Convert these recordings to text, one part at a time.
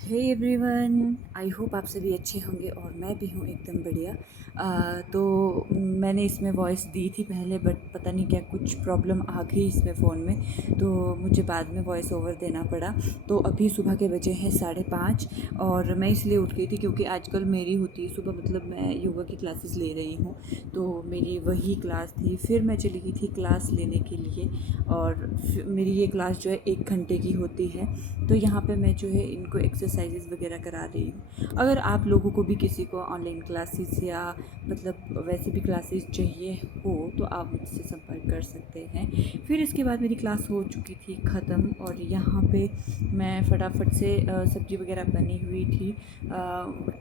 Hey everyone, I hope आप सभी अच्छे होंगे और मैं भी हूँ एकदम बढ़िया। तो मैंने इसमें वॉइस दी थी पहले, बट पता नहीं क्या कुछ प्रॉब्लम आ गई इसमें फ़ोन में, तो मुझे बाद में वॉइस ओवर देना पड़ा। तो अभी सुबह के बजे हैं 5:30 और मैं इसलिए उठ गई थी क्योंकि आजकल मेरी होती है सुबह, मतलब मैं योगा की क्लासेस ले रही हूँ, तो मेरी वही क्लास थी। फिर मैं चली गई थी क्लास लेने के लिए और मेरी ये क्लास जो है 1 घंटे की होती है। तो यहाँ पे मैं जो है इनको एक्सरसाइजेज़ वगैरह करा रही हूँ। अगर आप लोगों को भी किसी को ऑनलाइन क्लासेस या मतलब वैसे भी क्लासेस चाहिए हो तो आप मुझसे संपर्क कर सकते हैं। फिर इसके बाद मेरी क्लास हो चुकी थी ख़त्म और यहाँ पे मैं फटाफट से सब्ज़ी वगैरह बनी हुई थी,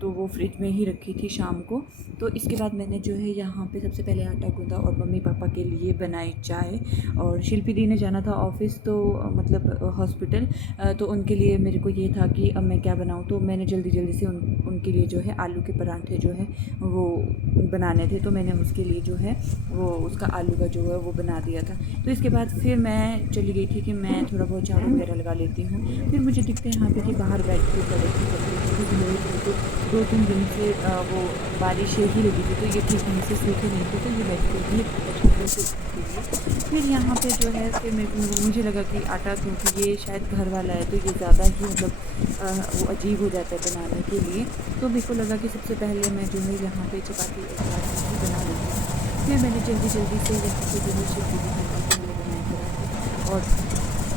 तो वो फ्रिज में ही रखी थी शाम को। तो इसके बाद मैंने जो है यहाँ पे सबसे पहले आटा गूँधा और मम्मी पापा के लिए बनाई चाय। और शिल्पी दी ने जाना था ऑफ़िस, तो मतलब हॉस्पिटल, तो उनके लिए मेरे को ये था कि अब मैं क्या बनाऊँ, तो मैंने जल्दी जल्दी से उनके लिए जो है आलू के पराठे जो है वो बनाने थे, तो मैंने उसके लिए जो है वो उसका आलू का जो है वो बना दिया था। तो इसके बाद फिर मैं चली गई थी कि मैं थोड़ा बहुत झाड़ू वगैरह लगा लेती हूँ। फिर मुझे दिखते हैं यहाँ पे कि बाहर बैठ के पड़े थे कपड़े जो धोए थे, तो 2-3 दिन से वो बारिश ही लगी थी, तो ये ठीक ढंग से सूखे नहीं थे, तो ये बैठ के भी कपड़े से सूखते थे। फिर यहाँ पे जो है फिर मुझे लगा कि आटा, क्योंकि ये शायद घर वाला है तो ये ज़्यादा ही मतलब वो अजीब हो जाता है बनाने के लिए। तो मेरे को लगा कि सबसे पहले मैं जो है यहाँ पे चपाती और पराठे ही बना लेती हूँ। फिर मैंने जल्दी जल्दी से यहाँ पे जो है शिफ्ट भी पहले बनाए पराठे। और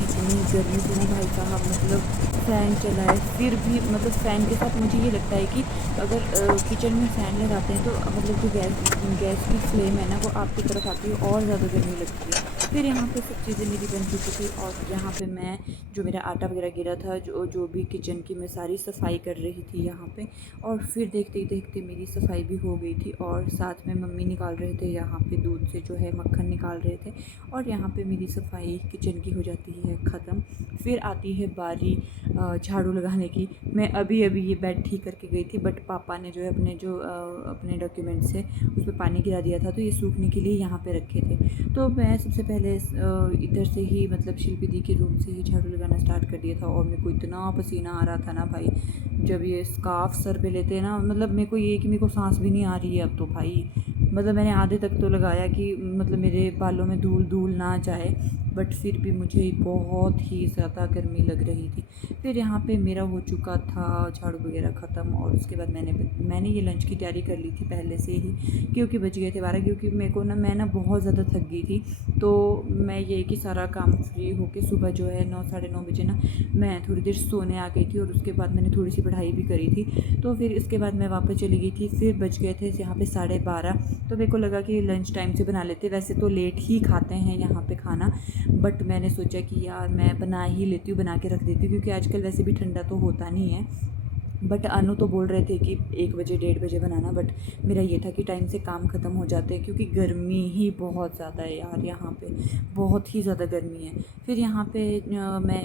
इतनी गर्मी थी ना भाई साहब, मतलब फ़ैन चलाए फिर भी, मतलब फ़ैन के साथ मुझे ये लगता है कि अगर किचन में फ़ैन लगाते हैं तो मतलब जो गैस की फ्लेम है ना वो आपकी तरफ आती है और ज़्यादा गर्मी लगती है। फिर यहाँ पे सब चीज़ें मेरी बन चुकी थी और यहाँ पे मैं जो मेरा आटा वगैरह गिरा था, जो जो भी किचन की, मैं सारी सफाई कर रही थी यहाँ पे। और फिर देखते ही देखते मेरी सफाई भी हो गई थी और साथ में मम्मी निकाल रहे थे यहाँ पे दूध से जो है मक्खन निकाल रहे थे। और यहाँ पे मेरी सफाई किचन की हो जाती है ख़त्म। फिर आती है बारी झाड़ू लगाने की। मैं अभी अभी ये बेड ठीक करके गई थी, बट पापा ने जो है अपने डॉक्यूमेंट से उस पर पानी गिरा दिया था, तो ये सूखने के लिए यहाँ पे रखे थे। तो मैं सबसे पहले इधर से ही, मतलब शिल्पी दी के रूम से ही झाड़ू लगाना स्टार्ट कर दिया था। और मेरे को इतना पसीना आ रहा था ना भाई, जब ये स्कार्फ सर पे लेते हैं ना, मतलब मेरे को ये कि मेरे को सांस भी नहीं आ रही है अब तो भाई। मतलब मैंने आधे तक तो लगाया कि मतलब मेरे बालों में धूल धूल ना जाए, बट फिर भी मुझे बहुत ही ज़्यादा गर्मी लग रही थी। फिर यहाँ पे मेरा हो चुका था झाड़ू वगैरह ख़त्म और उसके बाद मैंने ये लंच की तैयारी कर ली थी पहले से ही, क्योंकि बज गए थे 12। क्योंकि मेरे को ना, मैं ना बहुत ज़्यादा थक गई थी, तो मैं ये कि सारा काम फ्री होके सुबह जो है 9 साढ़े 9 बजे ना मैं थोड़ी देर सोने आ गई थी। और उसके बाद मैंने थोड़ी सी पढ़ाई भी करी थी, तो फिर इसके बाद मैं वापस चली गई थी। फिर बज गए थे यहाँ पे 12:30, तो मेरे को लगा कि लंच टाइम से बना लेते। वैसे तो लेट ही खाते हैं यहाँ पे खाना, बट मैंने सोचा कि यार मैं बना ही लेती हूँ, बना के रख देती हूँ, क्योंकि आजकल वैसे भी ठंडा तो होता नहीं है। बट अनु तो बोल रहे थे कि 1 बजे 1:30 बजे बनाना, बट मेरा ये था कि टाइम से काम ख़त्म हो जाते हैं, क्योंकि गर्मी ही बहुत ज़्यादा है यार, यहाँ पे बहुत ही ज़्यादा गर्मी है। फिर यहाँ पे मैं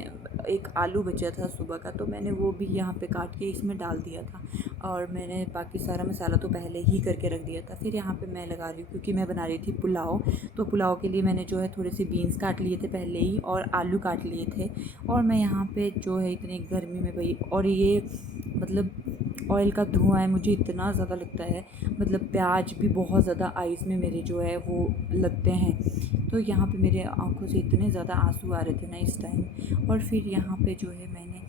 एक आलू बचा था सुबह का, तो मैंने वो भी यहाँ पे काट के इसमें डाल दिया था। और मैंने बाकी सारा मसाला तो पहले ही करके रख दिया था। फिर यहाँ पे मैं लगा रही हूँ, क्योंकि मैं बना रही थी पुलाव, तो पुलाव के लिए मैंने जो है थोड़े से बीन्स काट लिए थे पहले ही और आलू काट लिए थे। और मैं यहाँ पे जो है इतनी गर्मी में भाई, और ये मतलब ऑयल का धुआं है, मुझे इतना ज़्यादा लगता है, मतलब प्याज भी बहुत ज़्यादा आइज़ में मेरे जो है वो लगते हैं। तो यहाँ पे मेरे आँखों से इतने ज़्यादा आंसू आ रहे थे ना इस टाइम। और फिर यहाँ पे जो है मैंने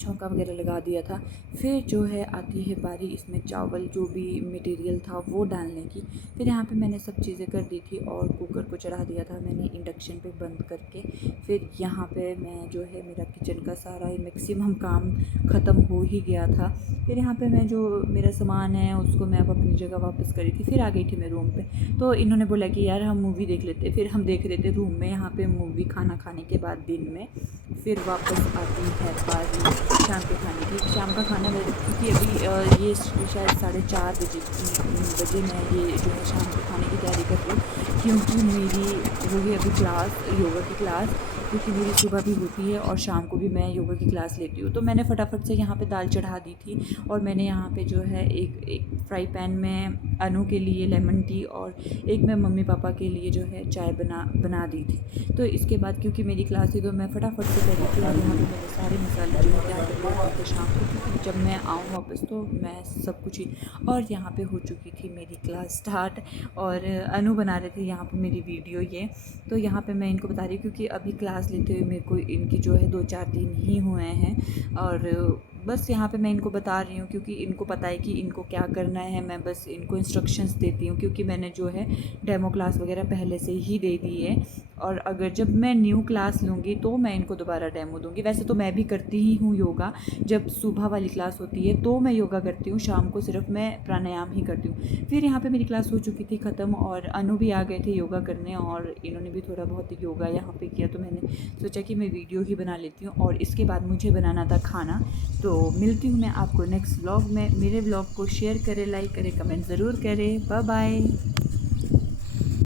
छौंका वगैरह लगा दिया था। फिर जो है आती है बारी इसमें चावल जो भी मटेरियल था वो डालने की। फिर यहाँ पे मैंने सब चीज़ें कर दी थी और कुकर को चढ़ा दिया था मैंने इंडक्शन पे बंद करके। फिर यहाँ पे मैं जो है मेरा किचन का सारा ही मैक्सिमम काम ख़त्म हो ही गया था। फिर यहाँ पे मैं जो मेरा सामान है उसको मैं अब अपनी जगह वापस करी थी। फिर आ गई थी मैं रूम पे, तो इन्होंने बोला कि यार हम मूवी देख लेते। फिर हम देख रहे थे रूम में यहाँ पे मूवी, खाना खाने के बाद दिन में। फिर वापस आती है बारी शाम के खाने की। शाम का खाना क्योंकि अभी ये शायद 4:30 बजे मैं ये जो है शाम के खाने की तैयारी कर रही हूँ, क्योंकि मेरी होगी अभी क्लास, योगा की क्लास, क्योंकि मेरी सुबह भी होती है और शाम को भी मैं योगा की क्लास लेती हूँ। तो मैंने फटाफट से यहाँ पे दाल चढ़ा दी थी और मैंने यहाँ पे जो है एक फ्राई पैन में अनु के लिए लेमन टी और एक मैं मम्मी पापा के लिए जो है चाय बना दी थी। तो इसके बाद क्योंकि मेरी क्लास थी तो मैं फटाफट से कर रही थी और यहाँ पे मैंने सारे मसाले जो है तैयार कर लिए। थे शाम को, क्योंकि जब मैं आऊँ वापस तो मैं सब कुछ ही। और यहाँ पे हो चुकी थी मेरी क्लास स्टार्ट, और अनु बना रहे थे यहाँ पे मेरी वीडियो ये। तो यहाँ पे मैं इनको बता रही हूँ क्योंकि अभी क्लास लेते हुए मेरे को इनकी जो है 2-4 दिन ही हुए हैं, और बस यहाँ पे मैं इनको बता रही हूँ क्योंकि इनको पता है कि इनको क्या करना है। मैं बस इनको इंस्ट्रक्शंस देती हूँ क्योंकि मैंने जो है डेमो क्लास वगैरह पहले से ही दे दी है, और अगर जब मैं न्यू क्लास लूँगी तो मैं इनको दोबारा डेमो दूँगी। वैसे तो मैं भी करती ही हूँ योगा, जब सुबह वाली क्लास होती है तो मैं योगा करती हूँ, शाम को सिर्फ मैं प्राणायाम ही करती हूँ। फिर यहाँ पे मेरी क्लास हो चुकी थी ख़त्म, और अनु भी आ गए थे योगा करने, और इन्होंने भी थोड़ा बहुत योगा यहाँ पे किया। तो मैंने सोचा कि मैं वीडियो ही बना लेती हूँ, और इसके बाद मुझे बनाना था खाना। तो मिलती हूँ मैं आपको नेक्स्ट व्लॉग में। मेरे व्लॉग को शेयर करें, लाइक करें, कमेंट ज़रूर करें। Bye bye.